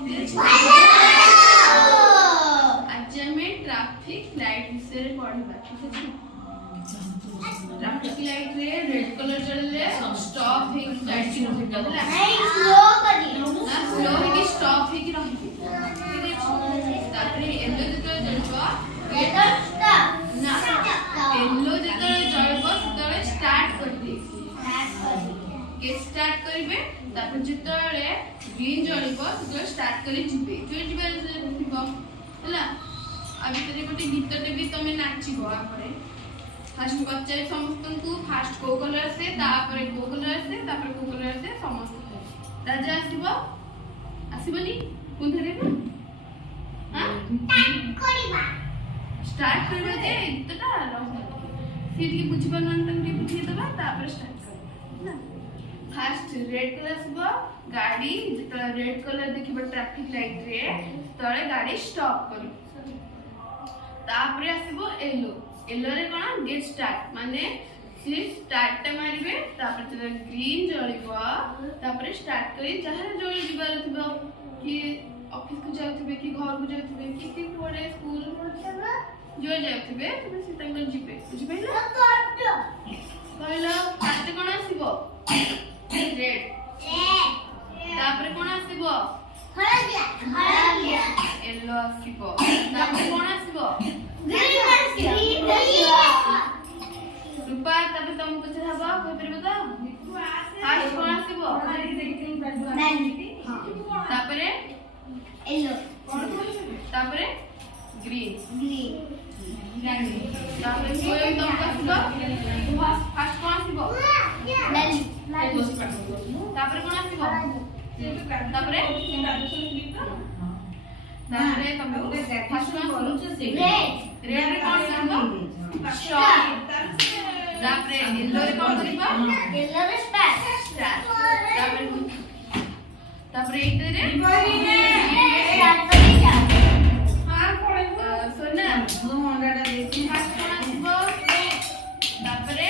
आज आमे traffic light विषय रे पढिबा ठीक अछि ट्रैफिक लाइट रे रेड कलर जलले स्टॉप हे लाइट की रहबा नहीं स्लो करी ना स्लो हे की स्टॉप हे की रहबी ठीक अछि तापरे येलो जतो जलबा येलो स्टॉप ना येलो जतो जलबा तळे स्टार्ट कर दे के स्टार्ट करिवे तापर जतळे ग्रीन जळिबो तो स्टार्ट करी जिबे जो जिबे थिबो हला आ भितरे गोटे गीतटे भी तमे नाचिबो आपरे फर्स्ट पचारे समस्तन को फर्स्ट को कलर से तापरे को कलर से तापरे को कलर से समस्त राजा आसीबो आसीबनी कोनथरे बा हां स्टार्ट करबा जे इतटा सीधी बुझबा नन तंगे बुझी दबा तापरे स्टार्ट कर ना फर्स्ट रेड कलर आसीबो गाड़ी जत रेड कलर देखिबो ट्रैफिक लाइट रे तळे गाड़ी स्टॉप करू तापरे आसीबो येलो येलो रे कोन गेट स्टार्ट माने सी स्टार्ट टा मारिबे तापरे त ग्रीन जळिबो तापरे स्टार्ट करी जहां जळि दिबार थिबो कि ऑफिस को जाउथिबे कि घर को जाउथिबे कि कोडे स्कूल जो जाउथिबे तबे सी तंगल जिबे बुझि पाइलो कहलो फर्स्ट कोन आसीबो रेड तापरे कोन आसीबो हळदिया येलो आसीबो तापरे कोन आसीबो ग्रीन आसीबो रूपा तापरे तुम पछे हबो कोइ परबो तो फर्स्ट कोन आसीबो तापरे येलो तापरे ग्रीन तापरे कोइ तुम आसीबो फर्स्ट कोन आसीबो तापरे कोन आसीबो तापरे तुम फर्स्ट कोन रेड रे कोन आसीबो शॉर्ट तापरे येलो रे कोन आसीबो येलो रे स्टार्ट तापरे एट रे स्टार्ट करी जा हां सोना दो होंडाटा देखी फर्स्ट कोन आसीबो तापरे